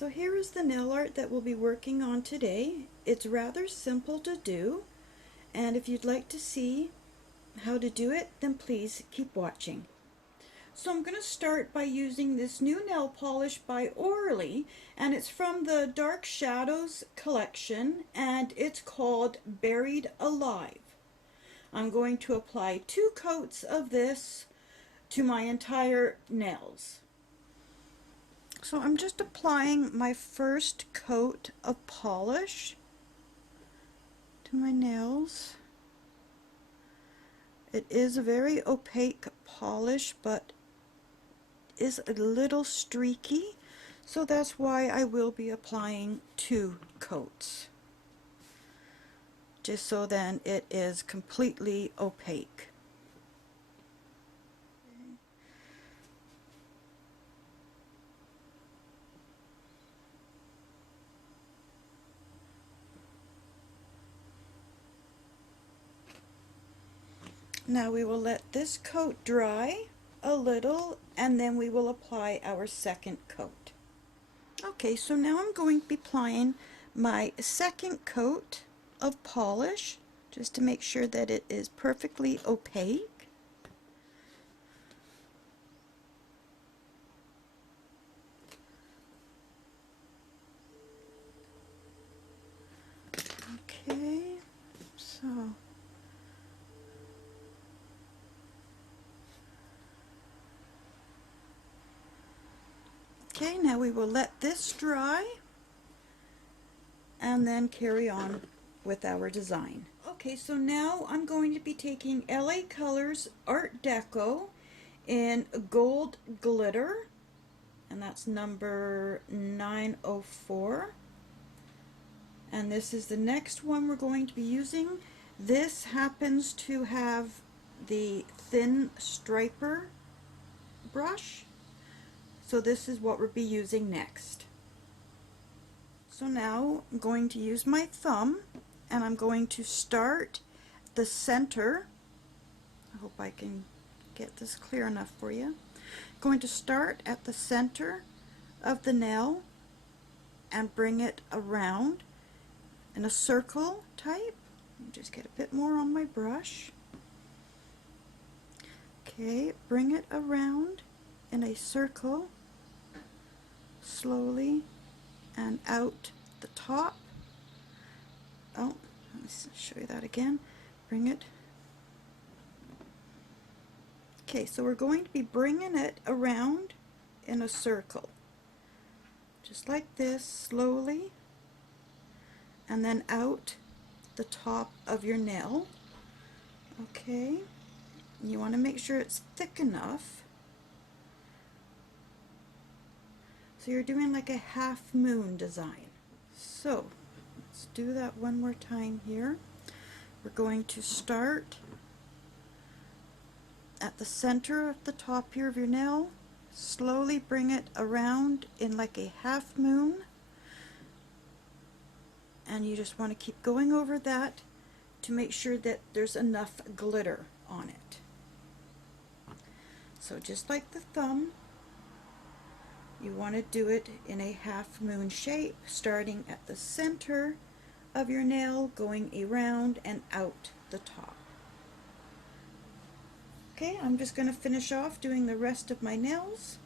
So here is the nail art that we'll be working on today. It's rather simple to do, and if you'd like to see how to do it, then please keep watching. So I'm going to start by using this new nail polish by Orly, and it's from the Dark Shadows collection, and it's called Buried Alive. I'm going to apply 2 coats of this to my entire nails. So I'm just applying my first coat of polish to my nails. It is a very opaque polish, but is a little streaky, so that's why I will be applying 2 coats, just so then it is completely opaque. Now we will let this coat dry a little, and then we will apply our second coat. Okay, so now I'm going to be applying my second coat of polish just to make sure that it is perfectly opaque. Okay, so okay, now we will let this dry and then carry on with our design. Okay, so now I'm going to be taking LA Colors Art Deco in gold glitter, and that's number 904. And this is the next one we're going to be using. This happens to have the thin striper brush. So this is what we'll be using next. So now I'm going to use my thumb, and I'm going to start the center. I hope I can get this clear enough for you. I'm going to start at the center of the nail and bring it around in a circle type. Just get a bit more on my brush. Okay, bring it around in a circle slowly and out the top. Oh, let me show you that again. Bring it. Okay, so we're going to be bringing it around in a circle, just like this, slowly, and then out the top of your nail. Okay, you want to make sure it's thick enough. So you're doing like a half moon design. So let's do that one more time here. We're going to start at the center of the top here of your nail, slowly bring it around in like a half moon, and you just want to keep going over that to make sure that there's enough glitter on it. So just like the thumb, you want to do it in a half moon shape, starting at the center of your nail, going around and out the top. Okay, I'm just going to finish off doing the rest of my nails,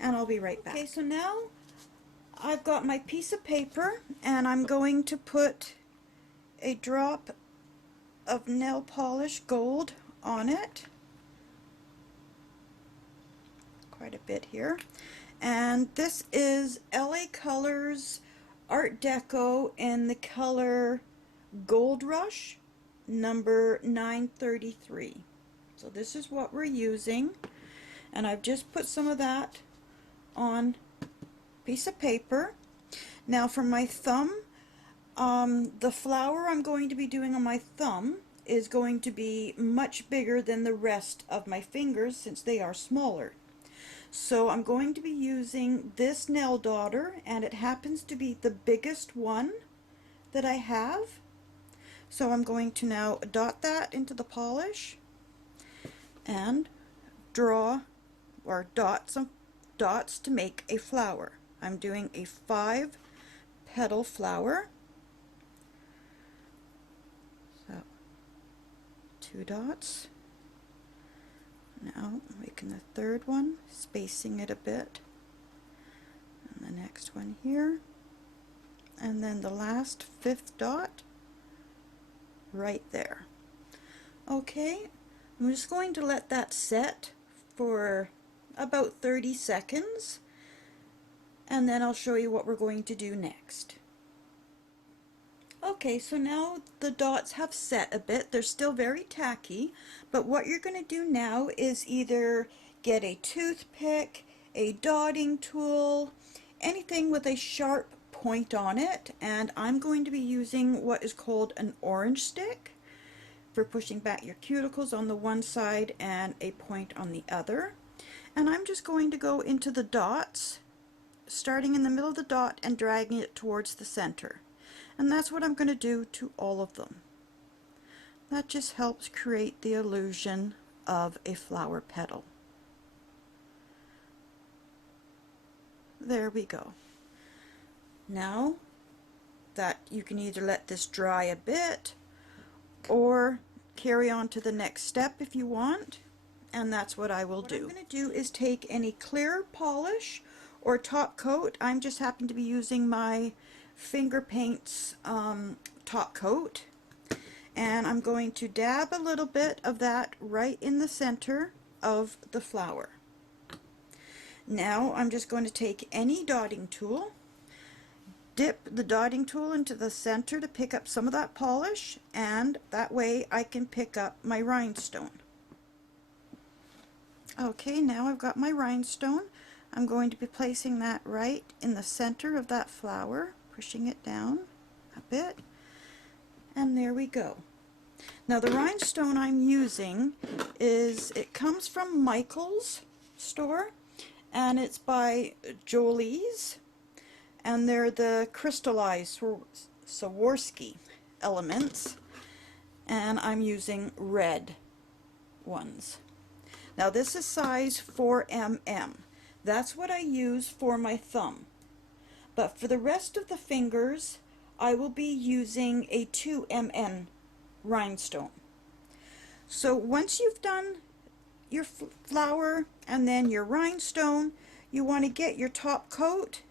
and I'll be right back. Okay, so now I've got my piece of paper, and I'm going to put a drop of nail polish gold on it. Quite a bit here. And this is LA Colors Art Deco in the color Gold Rush, number 933. So this is what we're using, and I've just put some of that on a piece of paper. Now for my thumb, the flower I'm going to be doing on my thumb is going to be much bigger than the rest of my fingers since they are smaller. So I'm going to be using this nail daughter, and it happens to be the biggest one that I have. So I'm going to now dot that into the polish and draw or dot some dots to make a flower. I'm doing a 5 petal flower. So 2 dots. Now making the third one, spacing it a bit, and the next one here, and then the last 5th dot right there. Okay, I'm just going to let that set for about 30 seconds, and then I'll show you what we're going to do next. Okay, so now the dots have set a bit. They're still very tacky, but what you're going to do now is either get a toothpick, a dotting tool, anything with a sharp point on it, and I'm going to be using what is called an orange stick for pushing back your cuticles on the one side and a point on the other. And I'm just going to go into the dots, starting in the middle of the dot and dragging it towards the center. And that's what I'm going to do to all of them. That just helps create the illusion of a flower petal. There we go. Now that you can either let this dry a bit or carry on to the next step if you want, and that's what I will do. What I'm going to do is take any clear polish or top coat. I'm just happen to be using my Finger Paints top coat, and I'm going to dab a little bit of that right in the center of the flower. Now I'm just going to take any dotting tool, dip the dotting tool into the center to pick up some of that polish, and that way I can pick up my rhinestone. Okay, now I've got my rhinestone. I'm going to be placing that right in the center of that flower, pushing it down a bit, and there we go. Now the rhinestone I'm using it comes from Michael's store, and it's by Jolee's, and they're the Crystallized Swarovski elements, and I'm using red ones. Now this is size 4mm. That's what I use for my thumb. But for the rest of the fingers, I will be using a 2mm rhinestone. So once you've done your flower and then your rhinestone, you want to get your top coat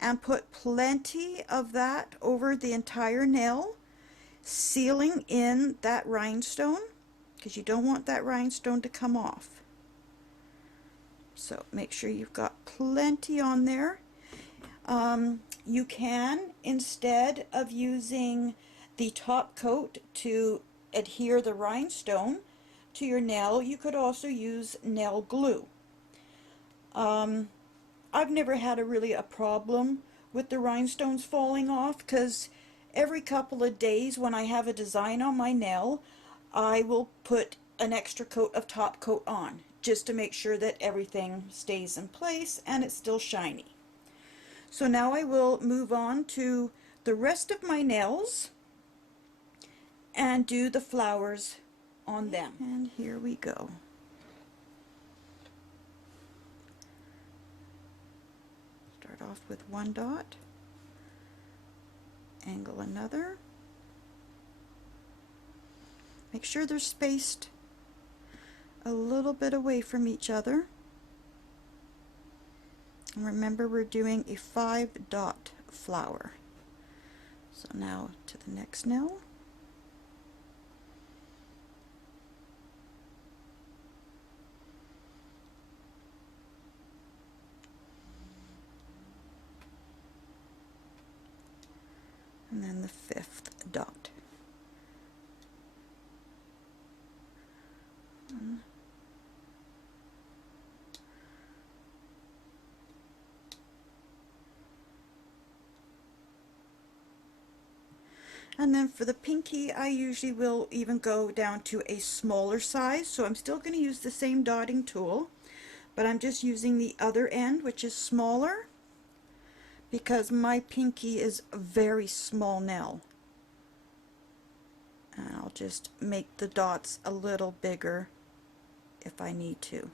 and put plenty of that over the entire nail, sealing in that rhinestone, because you don't want that rhinestone to come off. So make sure you've got plenty on there. You can, instead of using the top coat to adhere the rhinestone to your nail, you could also use nail glue. I've never had really a problem with the rhinestones falling off, because every couple of days when I have a design on my nail, I will put an extra coat of top coat on, just to make sure that everything stays in place and it's still shiny. So now I will move on to the rest of my nails and do the flowers on them. And here we go. Start off with one dot, angle another. Make sure they're spaced a little bit away from each other. And remember, we're doing a 5-dot flower. So now to the next nail. And then the 5th dot. And then for the pinky, I usually will even go down to a smaller size, so I'm still going to use the same dotting tool, but I'm just using the other end, which is smaller, because my pinky is a very small nail. And I'll just make the dots a little bigger if I need to.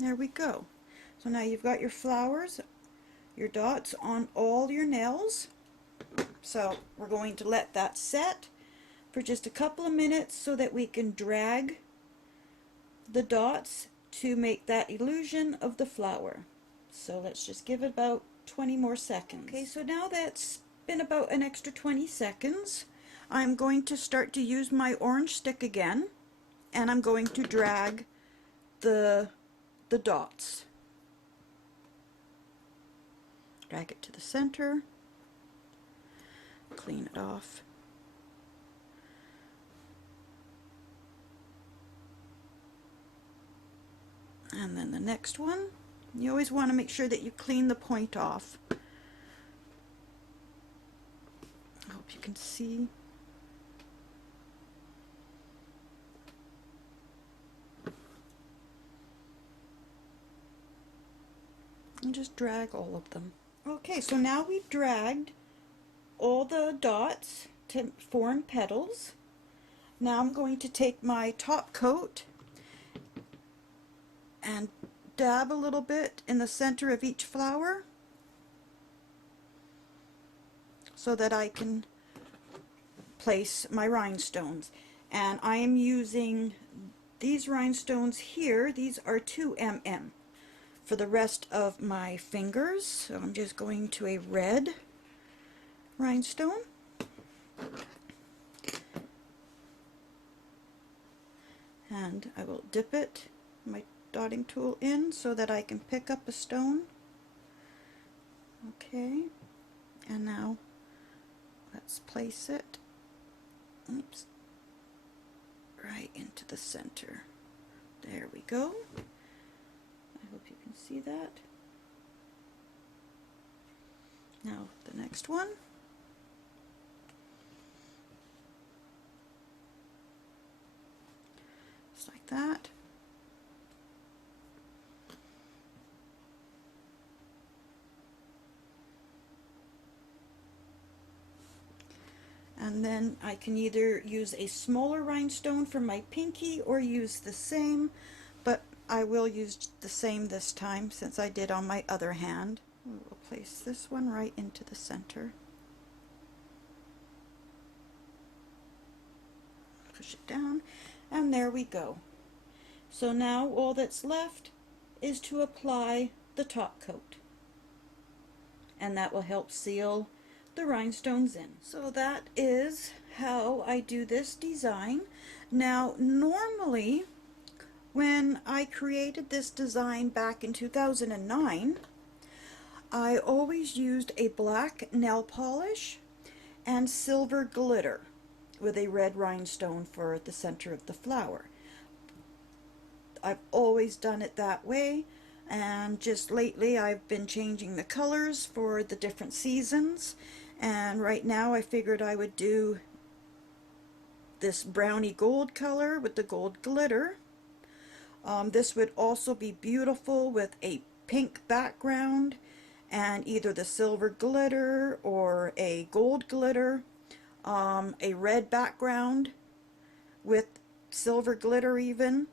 There we go. So now you've got your flowers, your dots on all your nails. So we're going to let that set for just a couple of minutes so that we can drag the dots to make that illusion of the flower. So let's just give it about 20 more seconds. Okay, so now that's been about an extra 20 seconds. I'm going to start to use my orange stick again, and I'm going to drag the dots. Drag it to the center, clean it off. And then the next one, you always want to make sure that you clean the point off. I hope you can see. And just drag all of them. Okay, so now we've dragged all the dots to form petals. Now I'm going to take my top coat and dab a little bit in the center of each flower so that I can place my rhinestones. And I am using these rhinestones here. These are 2 mm. For the rest of my fingers, so I'm just going to a red rhinestone. And I will dip it, my dotting tool, in so that I can pick up a stone. Okay, and now let's place it, oops, right into the center. There we go. I hope you can see that. Now the next one. Just like that. And then I can either use a smaller rhinestone for my pinky or use the same, but I will use the same this time since I did on my other hand. We'll place this one right into the center. Push it down, and there we go. So now all that's left is to apply the top coat, and that will help seal the rhinestones in. So that is how I do this design. Now normally when I created this design back in 2009, I always used a black nail polish and silver glitter with a red rhinestone for the center of the flower. I've always done it that way, and just lately I've been changing the colors for the different seasons, and right now I figured I would do this browny gold color with the gold glitter. This would also be beautiful with a pink background and either the silver glitter or a gold glitter, a red background with silver glitter even.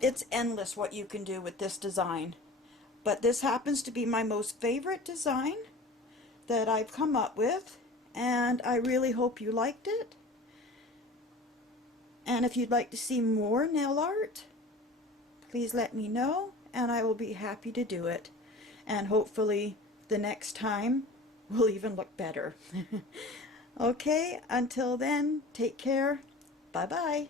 It's endless what you can do with this design. But this happens to be my most favorite design that I've come up with, and I really hope you liked it. And if you'd like to see more nail art, please let me know and I will be happy to do it. And hopefully the next time will even look better. Okay, until then, take care. Bye-bye.